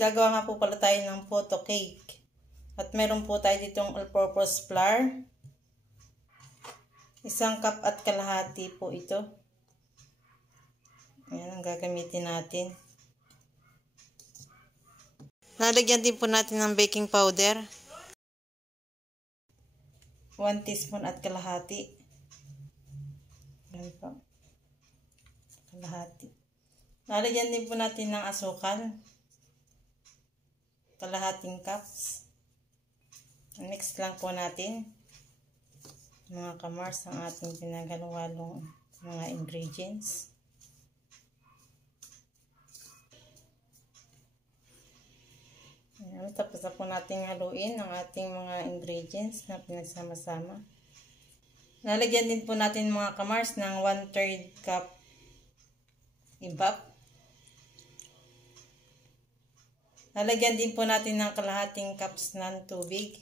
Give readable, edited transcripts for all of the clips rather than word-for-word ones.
gagawa nga po pala tayo ng photo cake. At meron po tayo ditong all-purpose flour. 1 cup at kalahati po ito. Ayan ang gagamitin natin. Lalagyan din po natin ng baking powder. 1 teaspoon at kalahati. Ayan po. Kalahati. Lalagyan din po natin ng asukal. Kalahating cups. Mix lang po natin. Mga kamars ang ating pinaghalo-halong mga ingredients. Ayan, tapos na po natin haluin ang ating mga ingredients na pinagsama-sama. Lalagyan din po natin mga kamars ng 1/3 cup ibap. Lalagyan din po natin ng kalahating cups ng tubig.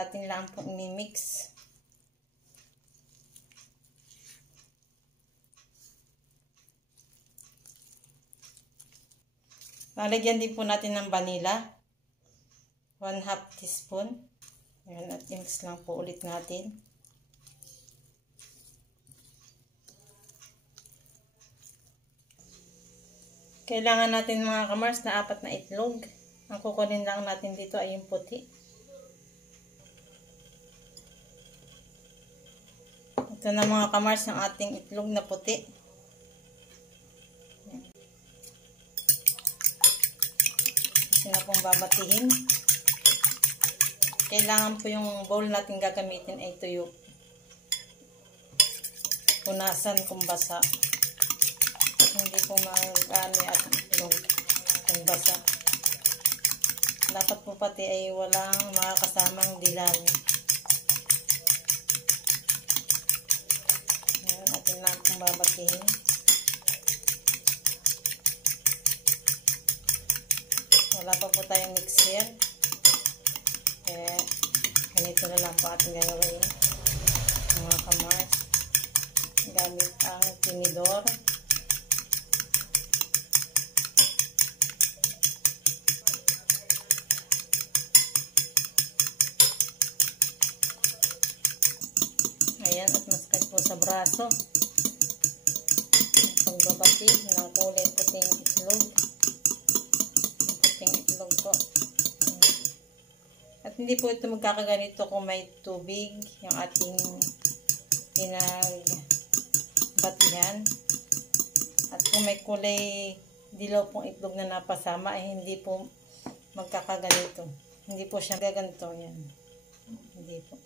Atin lang po i-mix. Lalagyan din po natin ng vanilla. 1/2 teaspoon. Ayan, at mix lang po ulit natin. Kailangan natin mga kamars na 4 na itlog. Ang kukunin lang natin dito ay yung puti. Ito na mga kamars ang ating itlog na puti. Ito na pong babatihin. Kailangan po yung bowl natin gagamitin ay tuyo. Punasan kung basa. Hindi po mag-ano at itlog kung basa. Dapat po pati ay walang makakasamang dilaw. Ayan, atin lang pong babatihin. Wala pa po tayong mixer. Ganito na lang po ating gagawin mga kamars. Gamit ang tinidor. Ayan, at masakit po sa braso. Pagbabati ng kulay puting itlog. Puting itlog po. At hindi po ito magkakaganito kung may tubig yung ating pinagbatihan. At kung may kulay dilaw pong itlog na napasama ay hindi po magkakaganito. Hindi po siya gaganto. Yan. Hindi po.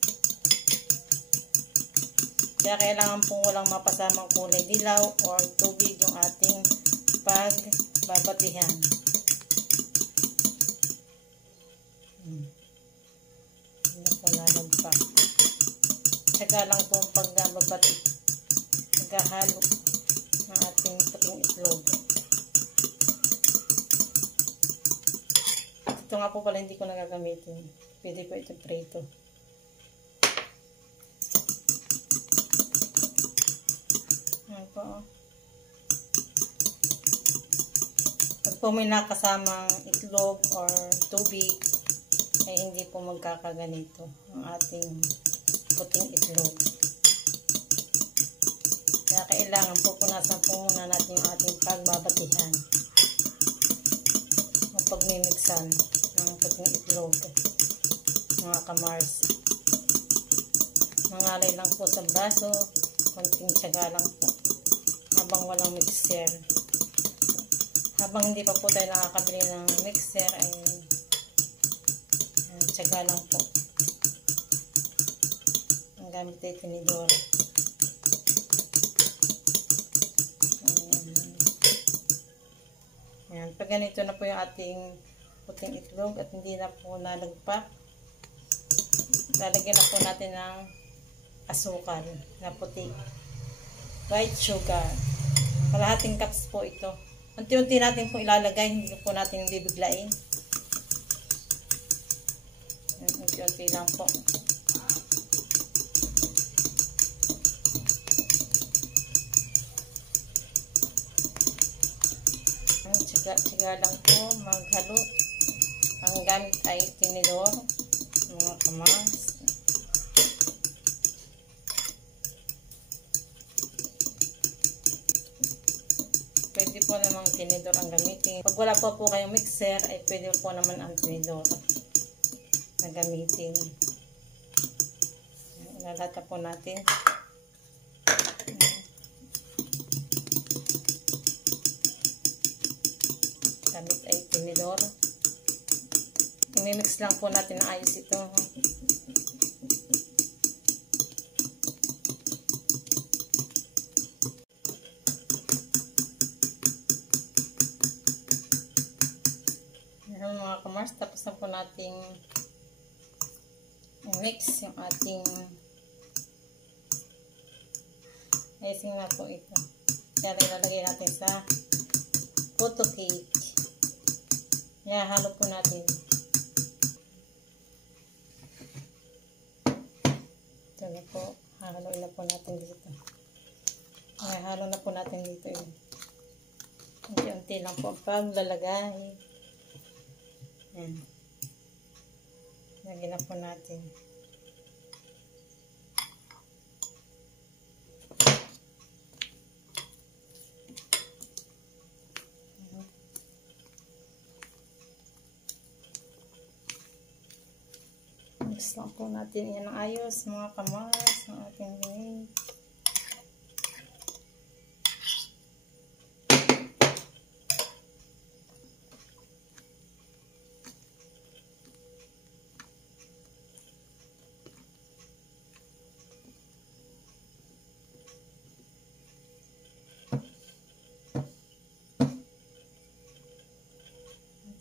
Kaya kailangan pong walang mapasamang kulay dilaw or tubig yung ating pagbabatihan. Saka lang po pagbabati, naghahalo ng ating puting itlog. Ito nga po pala hindi ko nagagamitin. Pwede po ito prito. Ayan po. Pag po may nakasamang itlog or tubig, ay hindi po magkakaganito ang ating puting itlog. Kaya kailangan pupunasan po muna natin yung ating pagbabatihan o pagmimiksan ng puting itlog mga kamars. Mangalay lang po sa braso, konting tiyaga lang po habang walang mixer. Habang hindi pa po tayo nakakabili ng mixer ay tiyaga lang po. Gamit tayo tinidor. Ayan. Pag ganito na po yung ating puting itlog at hindi na po nalagpak, lalagyan na po natin ng asukal na puti. White sugar. Kalahating cups po ito. Unti-unti natin po ilalagay, hindi po natin bibiglain. Unti-unti lang po. Siga lang po maghalo. Ang gamit ay tinidor, mga kamars. Pwede po namang tinidor ang gamitin. Pag wala po kayong mixer, ay pwede po naman ang tinidor na gamitin. Ilalata po natin. Gamit ay tinidor. I-mix lang po natin na ayos ito. Ayan mga kamars, tapos na po nating i-mix yung ating icing na po ito. Kaya ilalagay natin sa photo cake. Kaya halo po natin. Ito na po. Haloin na po natin dito. Kaya halo na po natin dito. Unti-unti lang po ang paglalagay. Yan. Lagyan na po natin. Mix lang po natin yan ng ayos, mga kamars, ng ating vinaigrette.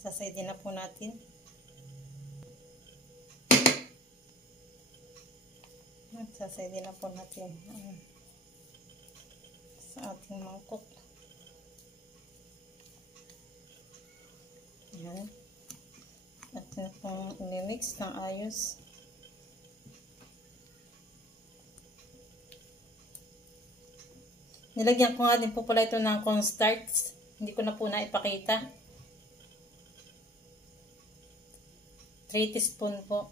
Sasaydi na po natin. Sasaydi na po natin sa ating mangkok. Ayan. At na pong i-mix ng ayos. Nilagyan ko nga din po pala ito ng cornstarch. Hindi ko na po naipakita. 3 teaspoon po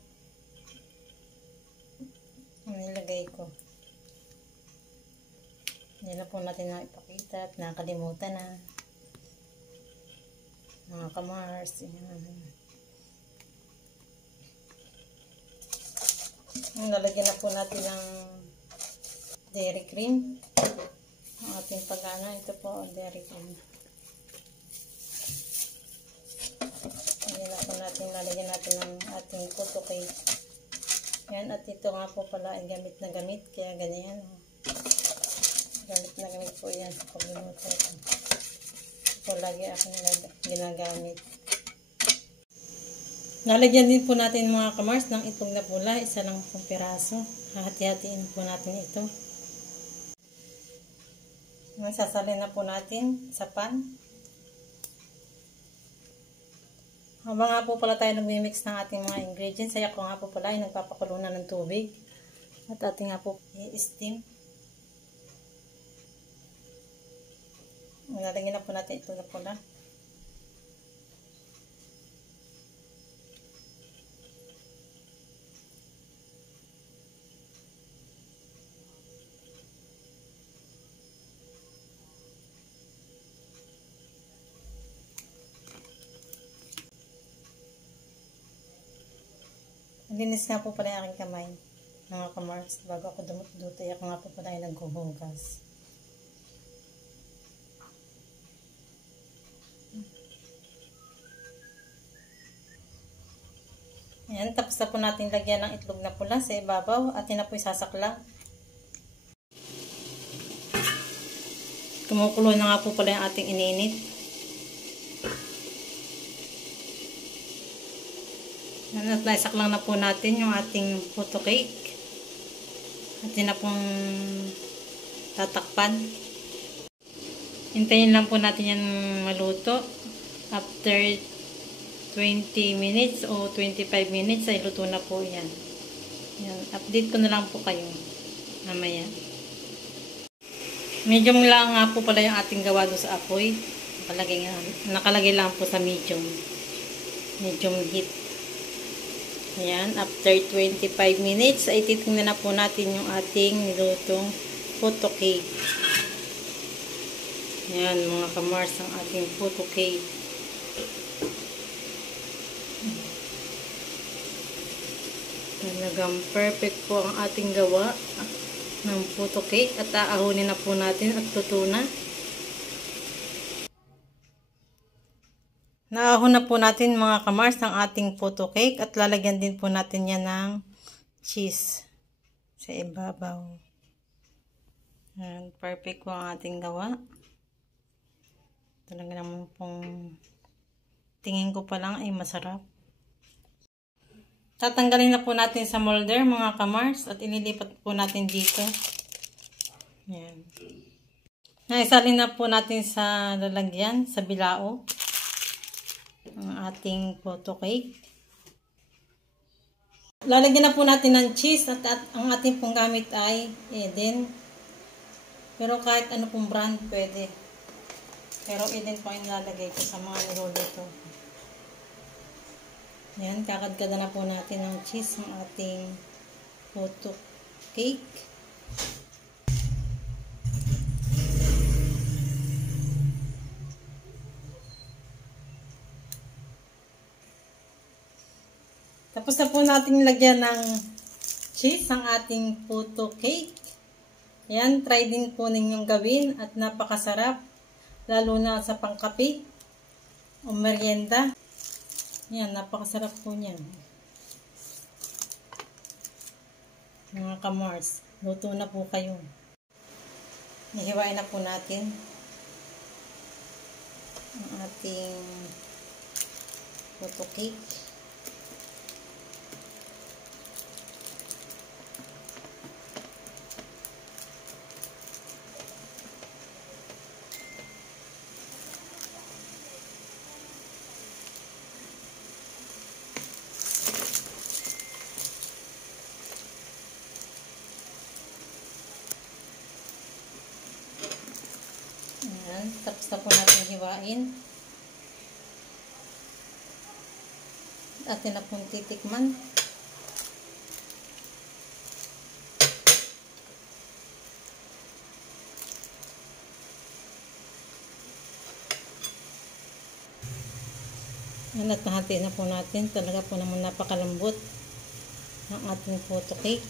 ang nilagay ko. Hindi na po natin na ipakita at nakalimutan na. Mga kamars. Nalagyan na po natin ng dairy cream. Ang ating pag-ana. Ito po ang dairy cream. Lalagyan natin ng ating photo cake. Yan, at ito nga po pala ay gamit na gamit, kaya ganyan. Gamit na gamit po yan sa pagluluto. Ito lagi akong ginagamit. Lalagyan din po natin mga kamars ng itlog na pula, isa lang pong piraso. Hahati-hatiin po natin ito. Sasalin na po natin sa pan. Habang nga po pala tayo nag-mix ng ating mga ingredients, ay ako nga po pala ay nagpapakulo na ng tubig. At ating nga po i-steam. Nalagyan na po natin ito na pula. Linis nga po pala yung aking kamay, mga kamars. Bago ako dumuduto, ako nga po pala ay naghuhugas. Ayan, tapos na po natin lagyan ng itlog na pula sa ibabaw at yun na po isasaklang. Kumukulo na nga po pala yung ating iniinit. At naisaklang na po natin yung ating photo cake. At yun na pong tatakpan. Hintayin lang po natin yan maluto. After 20 minutes o 25 minutes ay luto na po yan. Yan. Update ko na lang po kayo mamaya. Medium lang nga po pala yung ating gawa doon sa apoy. Nakalagay lang po sa medium heat. Ayan, after 25 minutes ay titingnan na po natin yung ating nilutong photo cake. Ayan mga kamars, ang ating photo cake. Talagang perfect po ang ating gawa ng photo cake at aahunin na po natin at luto na. Naahon na po natin mga kamars ang ating photo cake at lalagyan din po natin yan ng cheese sa ibabaw. Ayan, perfect po ang ating gawa. Talaga naman pong tingin ko pa lang ay masarap. Tatanggalin na po natin sa molder mga kamars at ililipat po natin dito. Ayan. Naisalin na po natin sa lalagyan, sa bilao, ang ating photo cake. Lalagyan na po natin ng cheese at ang ating pong gamit ay Eden. Pero kahit ano pong brand pwede. Pero Eden po ay nilalagay ko sa mga niluluto. Yan, kakadkada na po natin ng cheese ng ating photo cake. Tapos na po natin lagyan ng cheese ang ating photo cake. Yan, try din po ninyong gawin at napakasarap. Lalo na sa pangkape o merienda. Yan, napakasarap po niyan. Mga kamars, luto na po kayo. Nahiwain na po natin ang ating photo cake. Ayan, tapos na po natin hiwain. Atin na pong titikman. Ayan, at nahati na po natin. Talaga po naman napakalambot ng ating photo cake.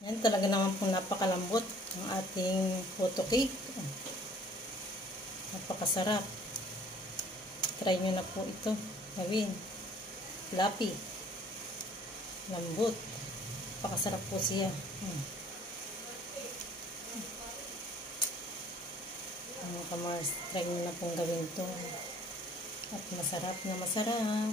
Yan, talaga naman po napakalambot ang ating photo cake. Napakasarap. Try nyo na po ito. Gawin. Fluffy. Lambot. Napakasarap po siya. Mga kamars, try nyo na pong gawin ito. At masarap na masarap.